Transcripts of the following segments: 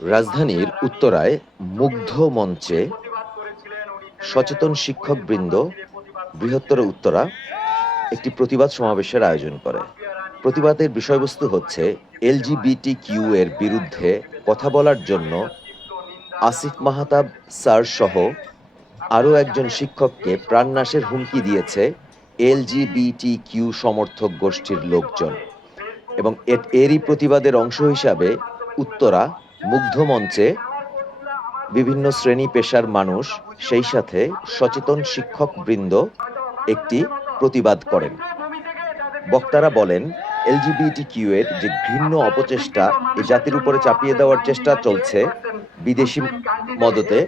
রাজধানীর উত্তরায় মুগ্ধ মঞ্চে সচেতন শিক্ষকবৃন্দ, বৃহত্তর উত্তরা একটি প্রতিবাদ সমাবেশের আয়োজন করে। প্রতিবাদের বিষয়বস্তু হচ্ছে এলজিবিটি কিউ এর বিরুদ্ধে কথা বলার জন্য আসিফ মাহাতাব স্যার সহ আরও একজন শিক্ষককে প্রাণনাশের হুমকি দিয়েছে এলজিবিটি কিউ সমর্থক গোষ্ঠীর লোকজন। এবং এর- এরই প্রতিবাদের অংশ হিসাবে উত্তরা মুগ্ধ মঞ্চে বিভিন্ন শ্রেণি পেশার মানুষ সেই সাথে সচেতন শিক্ষক বৃন্দ একটি প্রতিবাদ করেন। বক্তারা বলেন এলজিবিটি কিউ এর যে ঘৃণ্য অপচেষ্টা এ জাতির উপরে চাপিয়ে দেওয়ার চেষ্টা চলছে, বিদেশি মদতে,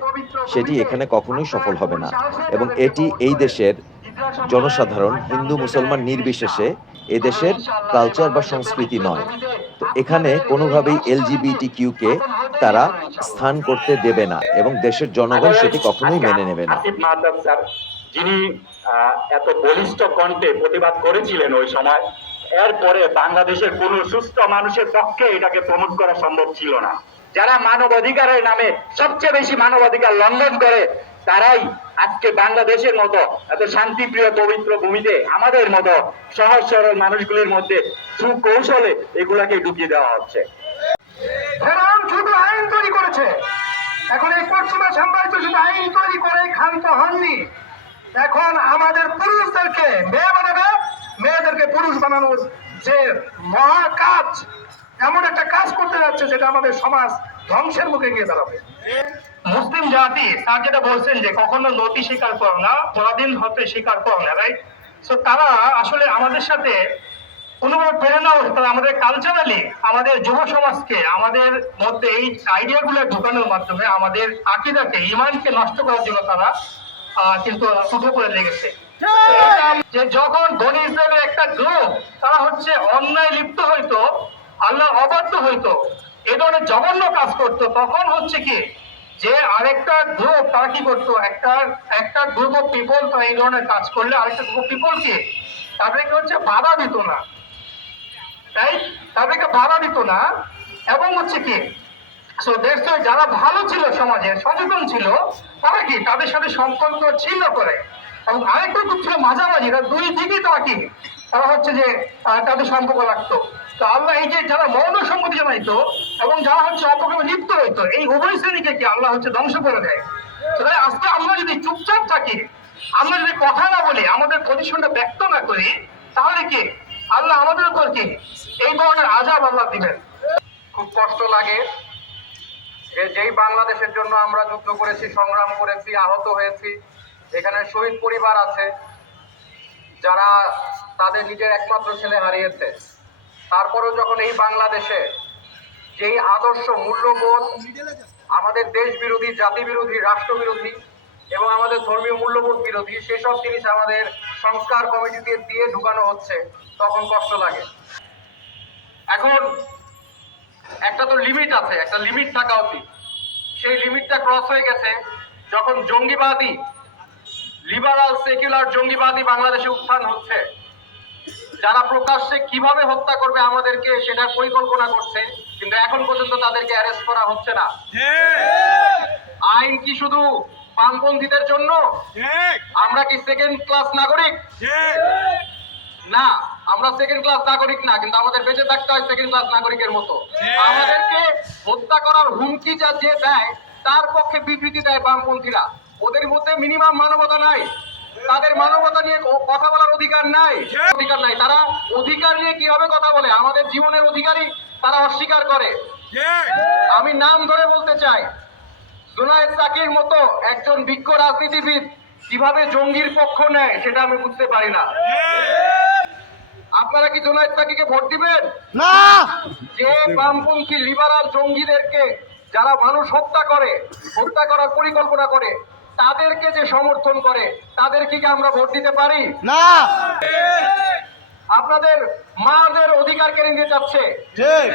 সেটি এখানে কখনোই সফল হবে না এবং এটি এই দেশের জনসাধারণ হিন্দু মুসলমান নির্বিশেষে এদেশের কালচার বা সংস্কৃতি নয়। এখানে কোনোভাবেই এলজিবিটি কিউকে তারা স্থান করতে দেবে না এবং দেশের জনগণ সেটি কখনোই মেনে নেবে না। যিনি এত বলিষ্ঠ কণ্ঠে প্রতিবাদ করেছিলেন ওই সময়, এরপরে বাংলাদেশের কোন সুস্থ মানুষের পক্ষে এটাকে প্রমোট করা সম্ভব ছিল না। যারা মানব অধিকারের নামে সবচেয়ে বেশি মানব অধিকার লঙ্ঘন করে তারাই আজকে বাংলাদেশের মতো এত শান্তিপ্রিয়, পবিত্র ভূমিতে, আমাদের মতো সহজ, সরল মানুষগুলির মধ্যে সুকৌশলে এগুলাকে ঢুকিয়ে দেওয়া হচ্ছে। শুধু আইন তৈরি করেছে। এখন এই পশ্চিমা সাম্রাজ্য শুধু আইন তৈরি করে ক্ষান্ত হননি। এখন আমাদের পুরুষদেরকে মেয়ে বানাবে, মেয়েদেরকে পুরুষ বানানোর যে মহা কাজ এমন একটা কাজ করতে যাচ্ছে, যেটা আমাদের সমাজ ধ্বংসের মুখে গিয়ে দাঁড়াবে। মুসলিম জাতি স্যার যেটা বলছেন যে কখনো নতি স্বীকার করো না, পরাধীন হতে স্বীকার করো না রাইট সো তারা আসলে আমাদের সাথে কোনোভাবে প্রেরণা তারা আমাদের কালচারালি আমাদের যুব সমাজকে, আমাদের মধ্যে এই আইডিয়াগুলো ঢোকানোর মাধ্যমে আমাদের আকিদাকে, ইমানকে নষ্ট করার জন্য তারা কিন্তু উঠে পড়ে লেগেছে। যে যখন ধনী ইসরায়েলের একটা গ্রুপ তারা হচ্ছে অন্যায় লিপ্ত হইতো আল্লাহ অবাধ্য হইতো, এ ধরনের জঘন্য কাজ করতো, তখন হচ্ছে কি যে আরেকটা গ্রুপ তারা কি করতো? একটা একটা গ্রুপ অফ পিপল তারা এই ধরনের কাজ করলে, আরেকটা গ্রুপ অফ পিপলকে তাদেরকে হচ্ছে বাধা দিত না। তাই তাদেরকে বাধা দিত না। এবং হচ্ছে কি? সো দেশে যারা ভালো ছিল সমাজে, সচেতন ছিল, তারা কি? তাদের সাথে সম্পর্ক ছিন্ন করে। এবং আরেকটা গ্রুপ ছিল মাঝামাঝি তারা দুই দিকেই তারা কি? তারা হচ্ছে যে তাদের সম্পর্ক রাখতো। আল্লাহ এই যে যারা মৌন সম্মতি জানাইতো এবং যারা হচ্ছে অপকর্মে লিপ্ত হইতো, এই উভয় শ্রেণীকে কি আল্লাহ হচ্ছে ধ্বংস করে দেয়? তো তাই আজকে আমরা যদি চুপচাপ থাকি, আমরা যদি কথা না বলি, আমাদের পজিশনটা ব্যক্ত না করি, তাহলে কি আল্লাহ আমাদের উপর কি এই ধরনের আজাব আল্লাহ দিবেন? খুব কষ্ট লাগে যে যেই বাংলাদেশের জন্য আমরা যুদ্ধ করেছি, সংগ্রাম করেছি, আহত হয়েছি, এখানে শহীদ পরিবার আছে, যারা তাদের নিজের একমাত্র ছেলে হারিয়েছে। তারপরেও যখন এই বাংলাদেশে যেই আদর্শ মূল্যবোধ আমাদের দেশ বিরোধী জাতি বিরোধী রাষ্ট্র বিরোধী এবং আমাদের ধর্মীয় মূল্যবোধ বিরোধী, সেসব জিনিস আমাদের সংস্কার কমিটিতে দিয়ে ঢুকানো হচ্ছে, তখন কষ্ট লাগে। এখন একটা তো লিমিট আছে, একটা লিমিট থাকা উচিত। সেই লিমিটটা ক্রস হয়ে গেছে যখন জঙ্গিবাদী লিবারাল সেকুলার জঙ্গিবাদী বাংলাদেশে উত্থান হচ্ছে। যারা প্রকাশ্যে কীভাবে হত্যা করবে আমাদেরকে সেটার পরিকল্পনা করছে কিন্তু এখন পর্যন্ত তাদেরকে অ্যারেস্ট করা হচ্ছে না। আইন কি শুধু বামপন্থীদের জন্য? আমরা কি সেকেন্ড ক্লাস নাগরিক? না আমরা সেকেন্ড ক্লাস নাগরিক না কিন্তু আমাদের বেঁচে থাকতে হয় সেকেন্ড ক্লাস নাগরিকের মতো। আমাদেরকে হত্যা করার হুমকি যা যে দেয় তার পক্ষে বিবৃতি দেয় বামপন্থীরা। ওদের মধ্যে মিনিমাম মানবতা নাই। তাদের মানবতা নিয়ে কথা বলার অধিকার নাই। অধিকার নাই। তারা অধিকার নিয়ে কীভাবে কথা বলে? আমাদের জীবনের অধিকারই তারা অস্বীকার করে। আমি নাম ধরে বলতে চাই জুনায়েদ সাকির মতো একজন বিজ্ঞ রাজনীতিবিদ কীভাবে জঙ্গির পক্ষ নেয় সেটা আমি বুঝতে পারি না। আপনারা কি জুনায়েদ সাকিকে ভোট দিবেন? না! যে বামপন্থী লিবারাল জঙ্গিদেরকে যারা মানুষ হত্যা করে হত্যা করার পরিকল্পনা করে তাদেরকে যে সমর্থন করে তাদেরকে কি আমরা ভোট দিতে পারি? না। আপনাদের মাদের অধিকার কেড়ে নিতে চাচ্ছে। ঠিক।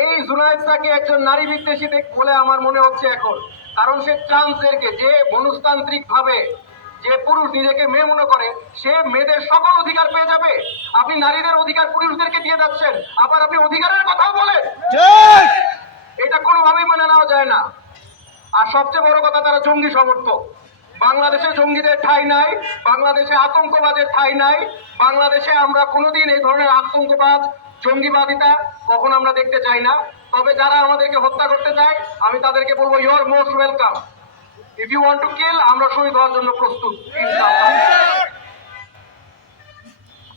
এই জুনায়েদ একজন নারী বিদ্বেষী বলে আমার মনে হচ্ছে এখন। কারণ সে ট্রান্সদেরকে যে মনস্তান্ত্রিক ভাবে যে পুরুষ নিজেকে মেয়ে মনে করে সে মেয়েদের সকল অধিকার পেয়ে যাবে। আপনি নারীদের অধিকার পুরুষদেরকে দিয়ে যাচ্ছেন। আবার আপনি অধিকারের কথাও বলেন। এটা কোনোভাবেই মানে মেনে নেওয়া যায় না। আর সবচেয়ে বড় কথা তারা জঙ্গি সমর্থক। বাংলাদেশে জঙ্গিদের ঠাই নাই, বাংলাদেশে আতঙ্কবাদের ঠাই নাই, বাংলাদেশে আমরা কোনোদিন এই ধরনের আতঙ্কবাদ, জঙ্গিবাদিতা কখন আমরা দেখতে চাই না। তবে যারা আমাদেরকে হত্যা করতে চায়, আমি তাদেরকে বলব your most welcome if you want to kill আমরা শহীদ হওয়ার জন্য প্রস্তুত। ইনশাআল্লাহ।